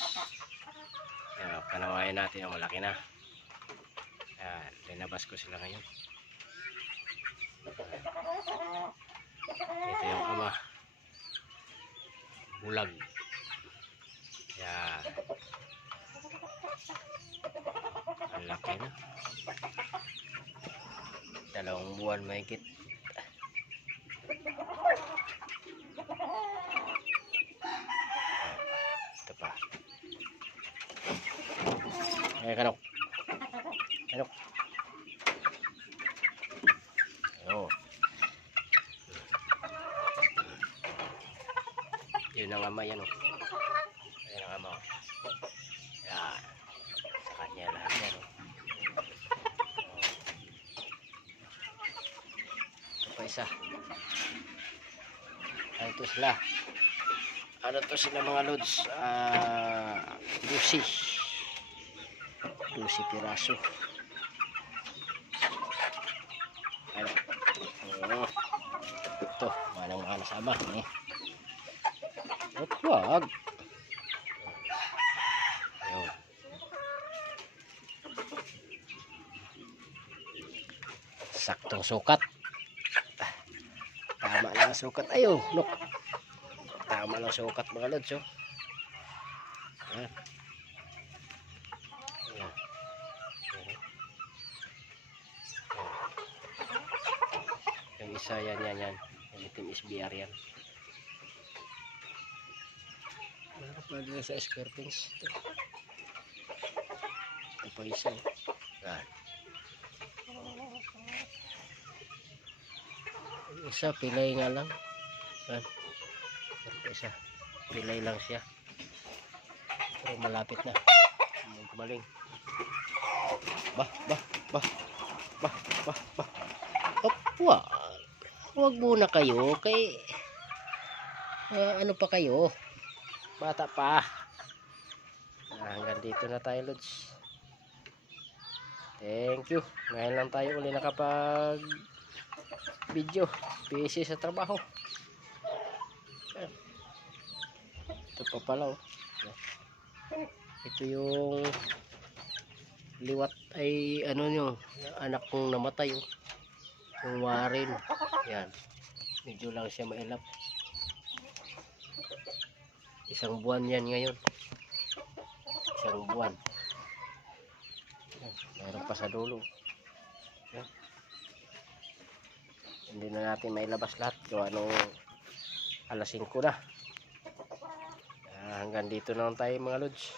lods. Yan, panawayan natin yung malaki na. Yan, linabas ko sila ngayon. Ito yung ama. Bulag. Yan. Ang laki na. 2 buwan mahigit. Ito pa. Kanok. Kanok. Oh. Yun ang ama yan, oh. Ayan ang ama, oh. Yan. Sa kanya lahat yan, oh. Ito pa isa. Ano to sila? Ano to sila mga lods? Lucy. Lucy piraso. Ano? Ito, manang nasama, eh. Wag. Ayun. Saktong sukat. Tama lang ang sukat. Ayun, look. Tama lang sukat mga lods, oh. Ayan. Ayan. Yung isa, yan. Yung itim SBR yan. Pwede na sa square pins. Ito pa isa. Yan. Isa, pilay nga lang. Yan. Ito isa. Pilay lang siya. Pero malapit na. Gumaling. Bah. Opwa. Huwag muna kayo. Kay ano pa kayo? Bata pa. Hanggang dito na tayo, lods. Thank you. Ngayon lang tayo uli nakapag video. Busy sa trabaho. Ito pa pala, oh. Ito yung liwat ay ano nyo, anak kong namatay, oh. Yung Warren. Yan. Medyo lang siya mailap. 1 buwan yan ngayon. 1 buwan. Meron pa sa dulo. Yan. Hindi na natin mailabas lahat. Gawa nung alas 5 na. Hanggang dito na lang tayo mga lods.